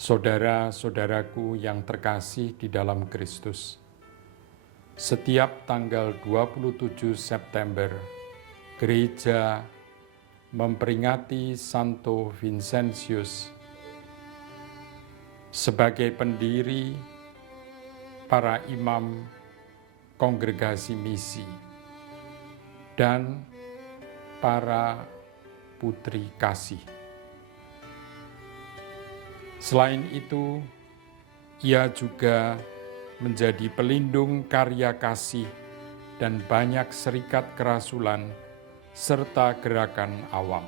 Saudara-saudaraku yang terkasih di dalam Kristus, setiap tanggal 27 September, gereja memperingati Santo Vincentius sebagai pendiri para imam kongregasi misi dan para putri kasih. Selain itu, ia juga menjadi pelindung karya kasih dan banyak serikat kerasulan serta gerakan awam.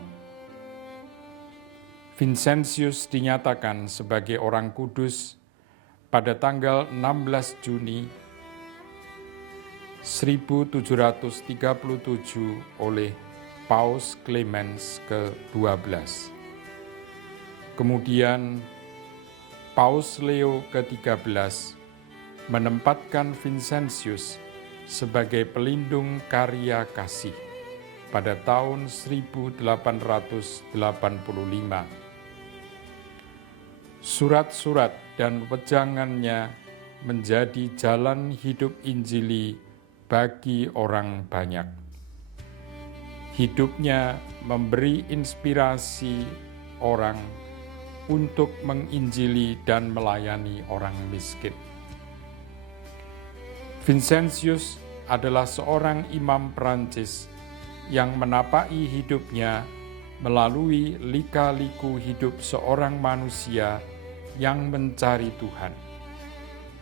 Vincentius dinyatakan sebagai orang kudus pada tanggal 16 Juni 1737 oleh Paus Clemens ke-12. Kemudian Paus Leo ke-13 menempatkan Vincentius sebagai pelindung karya kasih pada tahun 1885. Surat-surat dan wejangannya menjadi jalan hidup Injili bagi orang banyak. Hidupnya memberi inspirasi orang untuk menginjili dan melayani orang miskin. Vincentius adalah seorang imam Prancis yang menapaki hidupnya melalui lika-liku hidup seorang manusia yang mencari Tuhan,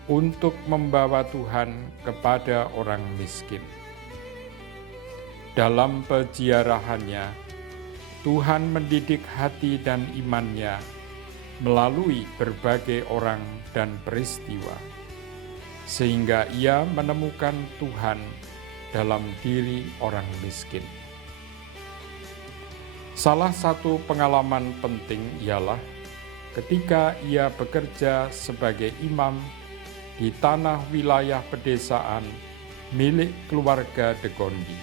untuk membawa Tuhan kepada orang miskin. Dalam peziarahannya, Tuhan mendidik hati dan imannya melalui berbagai orang dan peristiwa, sehingga ia menemukan Tuhan dalam diri orang miskin. Salah satu pengalaman penting ialah ketika ia bekerja sebagai imam di tanah wilayah pedesaan milik keluarga de Gondi.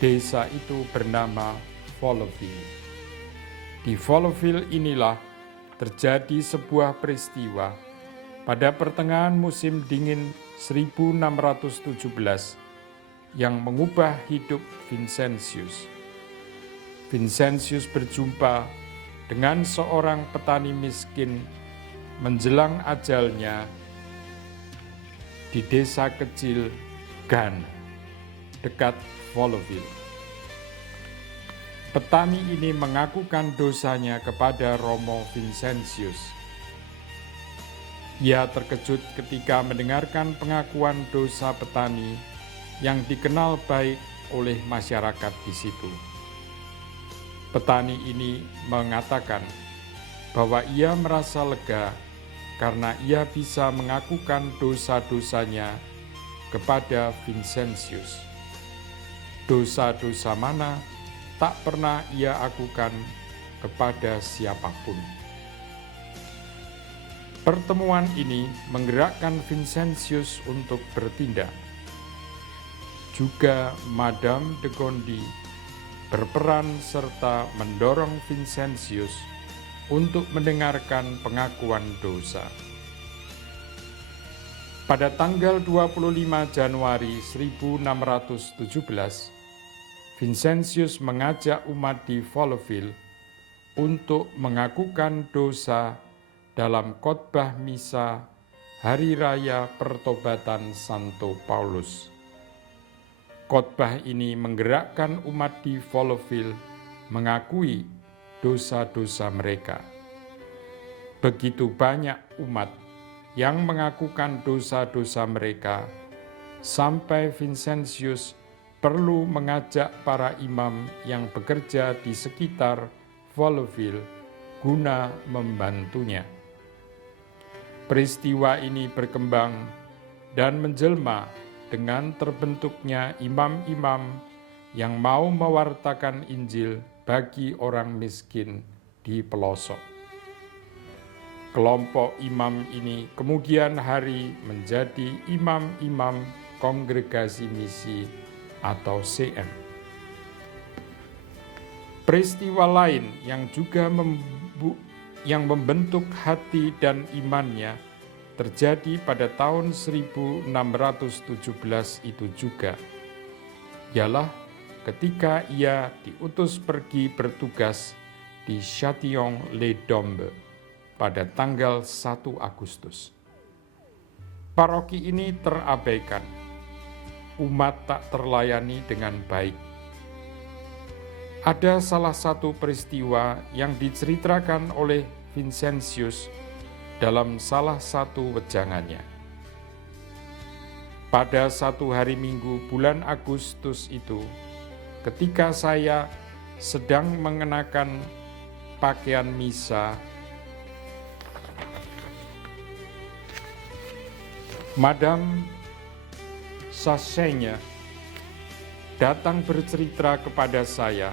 Desa itu bernama Folleville. Di Folleville inilah terjadi sebuah peristiwa pada pertengahan musim dingin 1617 yang mengubah hidup Vincentius. Vincentius berjumpa dengan seorang petani miskin menjelang ajalnya di desa kecil Gan, dekat Folleville. Petani ini mengakukan dosanya kepada Romo Vincentius. Ia terkejut ketika mendengarkan pengakuan dosa petani yang dikenal baik oleh masyarakat di situ. Petani ini mengatakan bahwa ia merasa lega karena ia bisa mengakukan dosa-dosanya kepada Vincentius. Dosa-dosa mana tak pernah ia akukan kepada siapapun. Pertemuan ini menggerakkan Vincentius untuk bertindak. Juga Madame de Gondi berperan serta mendorong Vincentius untuk mendengarkan pengakuan dosa. Pada tanggal 25 Januari 1617, Vincentius mengajak umat di Folleville untuk mengakukan dosa dalam khotbah misa Hari Raya Pertobatan Santo Paulus. Khotbah ini menggerakkan umat di Folleville mengakui dosa-dosa mereka. Begitu banyak umat yang mengakukan dosa-dosa mereka, sampai Vincentius perlu mengajak para imam yang bekerja di sekitar Folleville guna membantunya. Peristiwa ini berkembang dan menjelma dengan terbentuknya imam-imam yang mau mewartakan Injil bagi orang miskin di pelosok. Kelompok imam ini kemudian hari menjadi imam-imam kongregasi misi atau CM. Peristiwa lain yang juga yang membentuk hati dan imannya terjadi pada tahun 1617 itu juga, ialah ketika ia diutus pergi bertugas di Châtillon-les-Dombes pada tanggal 1 Agustus. Paroki ini terabaikan, umat tak terlayani dengan baik. Ada salah satu peristiwa yang diceritakan oleh Vincentius dalam salah satu wejangannya. Pada satu hari Minggu bulan Agustus itu, ketika saya sedang mengenakan pakaian misa, Madame Chassaigne datang bercerita kepada saya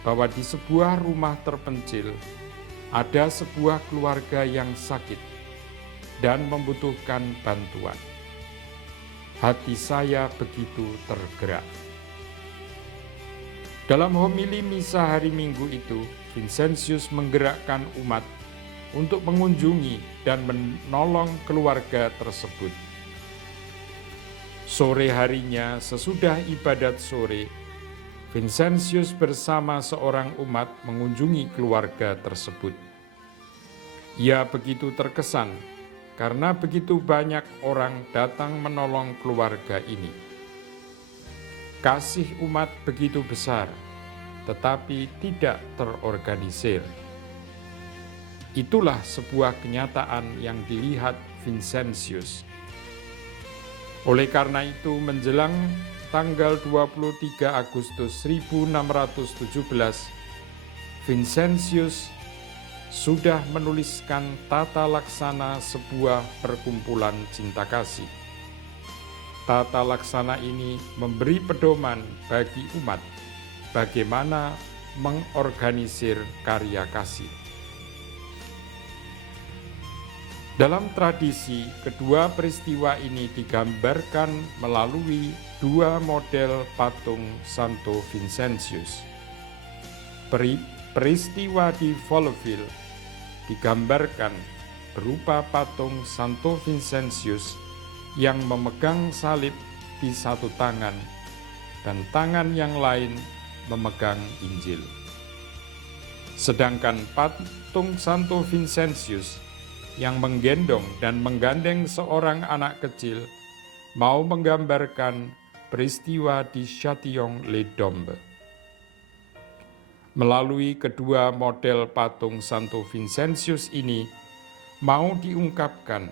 bahwa di sebuah rumah terpencil ada sebuah keluarga yang sakit dan membutuhkan bantuan. Hati saya begitu tergerak. Dalam homili misa hari Minggu itu, Vincentius menggerakkan umat untuk mengunjungi dan menolong keluarga tersebut. Sore harinya, sesudah ibadat sore, Vincentius bersama seorang umat mengunjungi keluarga tersebut. Ia begitu terkesan karena begitu banyak orang datang menolong keluarga ini. Kasih umat begitu besar, tetapi tidak terorganisir. Itulah sebuah kenyataan yang dilihat Vincentius. Oleh karena itu, menjelang tanggal 23 Agustus 1617, Vincentius sudah menuliskan tata laksana sebuah perkumpulan cinta kasih. Tata laksana ini memberi pedoman bagi umat bagaimana mengorganisir karya kasih. Dalam tradisi, kedua peristiwa ini digambarkan melalui dua model patung Santo Vincentius. Peristiwa di Folleville digambarkan berupa patung Santo Vincentius yang memegang salib di satu tangan dan tangan yang lain memegang Injil. Sedangkan patung Santo Vincentius yang menggendong dan menggandeng seorang anak kecil mau menggambarkan peristiwa di Châtillon-les-Dombes. Melalui kedua model patung Santo Vincentius ini mau diungkapkan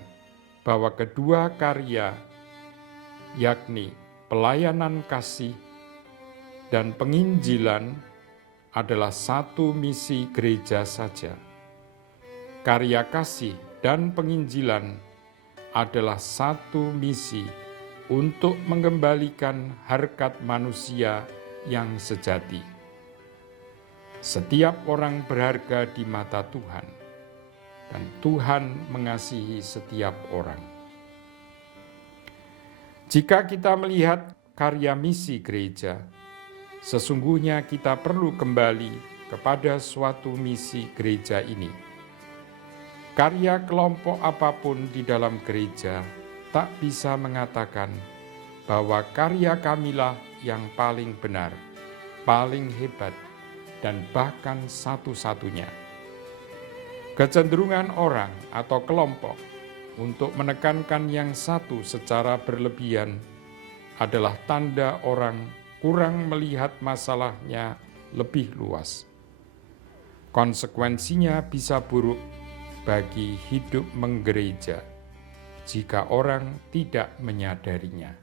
bahwa kedua karya, yakni pelayanan kasih dan penginjilan, adalah satu misi gereja saja. Karya kasih dan penginjilan adalah satu misi untuk mengembalikan harkat manusia yang sejati. Setiap orang berharga di mata Tuhan, dan Tuhan mengasihi setiap orang. Jika kita melihat karya misi gereja, sesungguhnya kita perlu kembali kepada suatu misi gereja ini. Karya kelompok apapun di dalam gereja tak bisa mengatakan bahwa karya kamilah yang paling benar, paling hebat, dan bahkan satu-satunya. Kecenderungan orang atau kelompok untuk menekankan yang satu secara berlebihan adalah tanda orang kurang melihat masalahnya lebih luas. Konsekuensinya bisa buruk bagi hidup menggereja jika orang tidak menyadarinya.